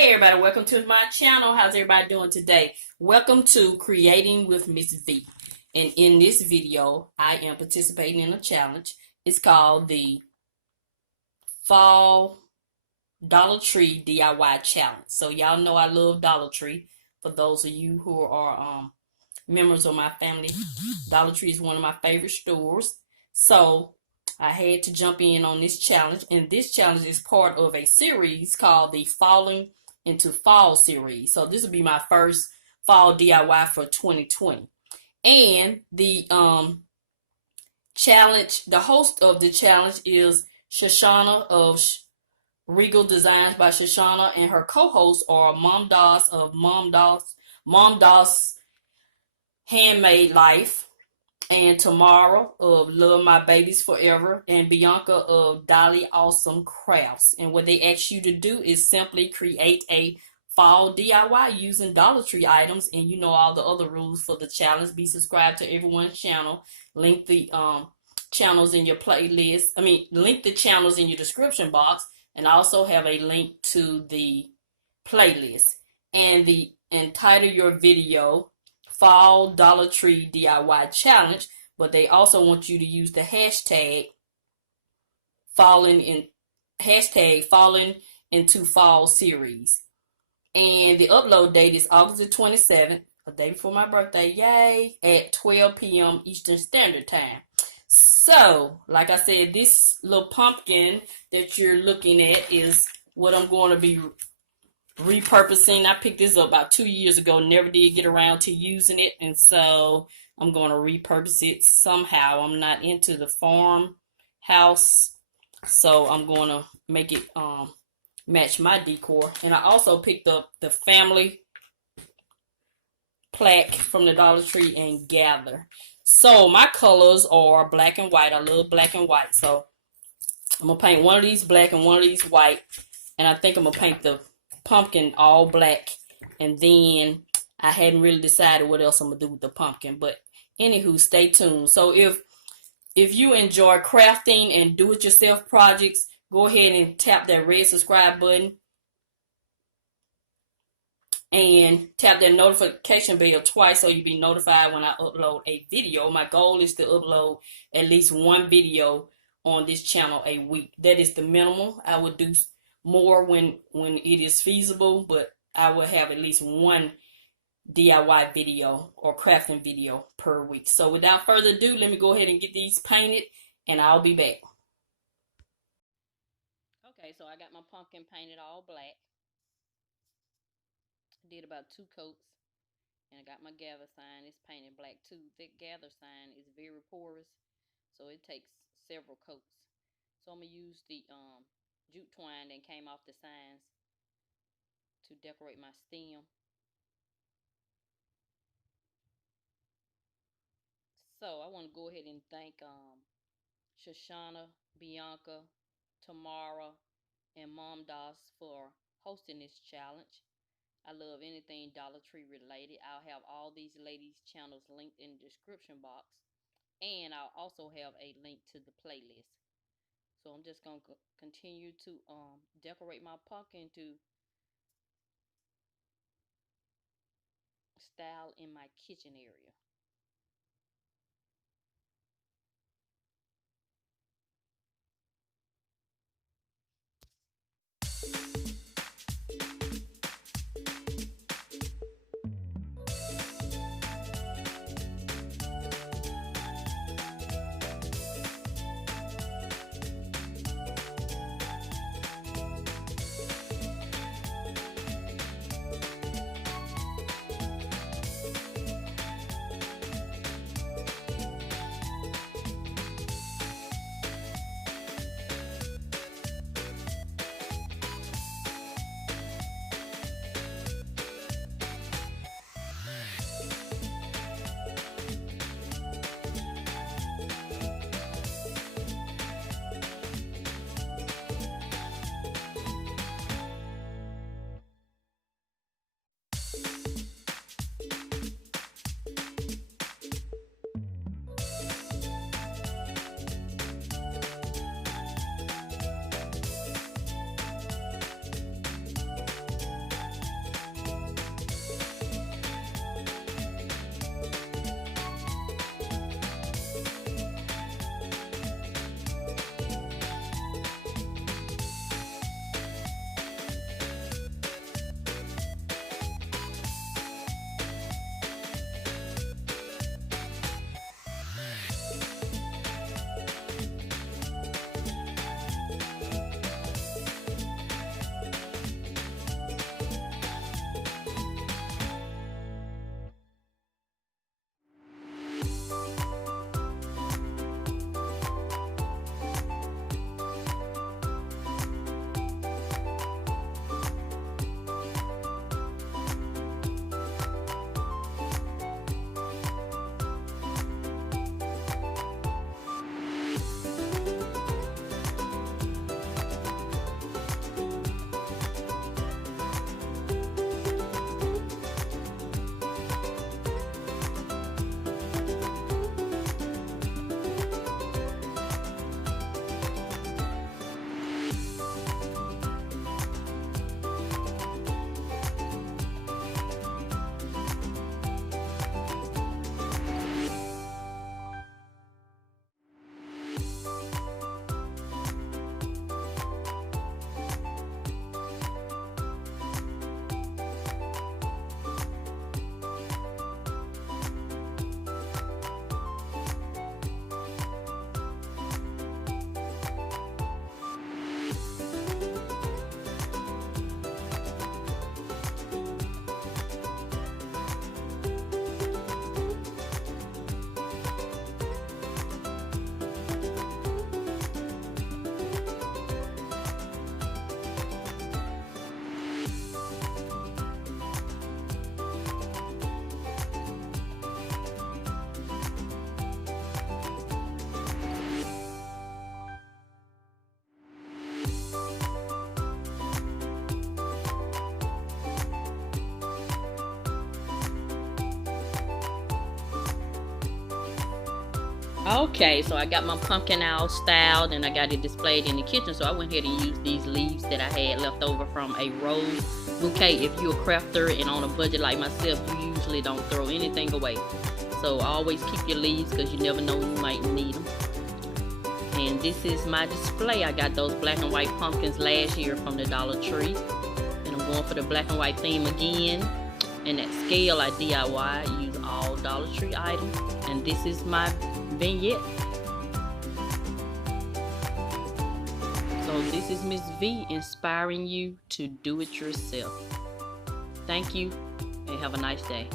Hey everybody, welcome to my channel. How's everybody doing today? Welcome to Creating with Miss V. And in this video, I am participating in a challenge. It's called the Fall Dollar Tree DIY Challenge. So y'all know I love Dollar Tree. For those of you who are members of my family, Dollar Tree is one of my favorite stores. So I had to jump in on this challenge, and this challenge is part of a series called the Falling into Fall series. So this will be my first fall DIY for 2020. And the challenge, the host of the challenge is Shushana of Regal Designs by Shushana, and her co-hosts are momdas of momdas Handmade Life, and Tamara of Love My Babies Forever, and Bianca of Dolly Awesome Crafts. And what they ask you to do is simply create a fall DIY using Dollar Tree items, and you know all the other rules for the challenge. Be subscribed to everyone's channel. Link the channels in your playlist. Link the channels in your description box, and also have a link to the playlist. And title your video Fall Dollar Tree DIY Challenge, but they also want you to use the hashtag falling into fall series. And the upload date is August the 27th, a day before my birthday, yay, at 12 p.m. Eastern Standard Time. So, like I said, this little pumpkin that you're looking at is what I'm going to be repurposing. I picked this up about 2 years ago, never did get around to using it, and so I'm going to repurpose it somehow. I'm not into the farmhouse, so I'm going to make it match my decor. And I also picked up the family plaque from the Dollar Tree and Gather. So my colors are black and white. I love black and white, so I'm going to paint one of these black and one of these white, and I think I'm going to paint the pumpkin all black, and then I hadn't really decided what else I'm gonna do with the pumpkin, but anywho, stay tuned. So if you enjoy crafting and do-it-yourself projects, go ahead and tap that red subscribe button and tap that notification bell twice so you'll be notified when I upload a video. My goal is to upload at least one video on this channel a week. That is the minimum. I would do more when it is feasible, but I will have at least one DIY video or crafting video per week. So without further ado, let me go ahead and get these painted, and I'll be back. Okay, so I got my pumpkin painted all black. Did about 2 coats, and I got my Gather sign. It's painted black too. That Gather sign is very porous, so it takes several coats. So I'm gonna use the jute twine that came off the signs to decorate my stem. So I want to go ahead and thank Shushana, Bianca, Tamara, and momdas for hosting this challenge. I love anything Dollar Tree related. I'll have all these ladies' channels linked in the description box, and I'll also have a link to the playlist. So I'm just going to continue to decorate my pumpkin to style in my kitchen area. Okay, so I got my pumpkin all styled and I got it displayed in the kitchen. So I went ahead and used these leaves that I had left over from a rose bouquet. If you're a crafter and on a budget like myself, you usually don't throw anything away. So always keep your leaves because you never know when you might need them. And this is my display. I got those black and white pumpkins last year from the Dollar Tree. And I'm going for the black and white theme again. And that scale I DIY, I use all Dollar Tree items. And this is my vignette. So this is Miss V inspiring you to do it yourself. Thank you and have a nice day.